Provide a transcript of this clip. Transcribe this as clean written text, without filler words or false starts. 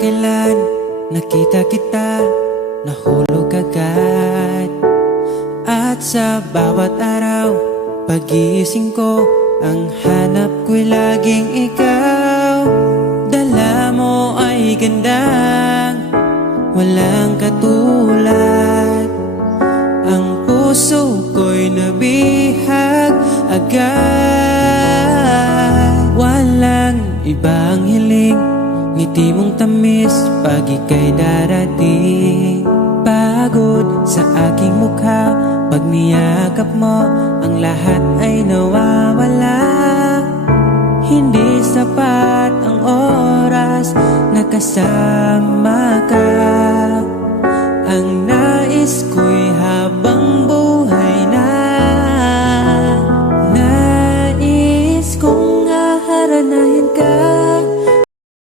kailan nakita kita, nahulog agad. At sa bawat araw, pagising ko, ang hanap ko'y laging ikaw. Dala mo ay gandang walang katulad. Ang puso ko'y nabihag agad. Walang ibang hiling, ngiti mong tamis pag ika'y darating. Pagod sa aking mukha, pag niyakap mo, ang lahat ay nawawala. Hindi sapat ang oras na kasama ka. Ang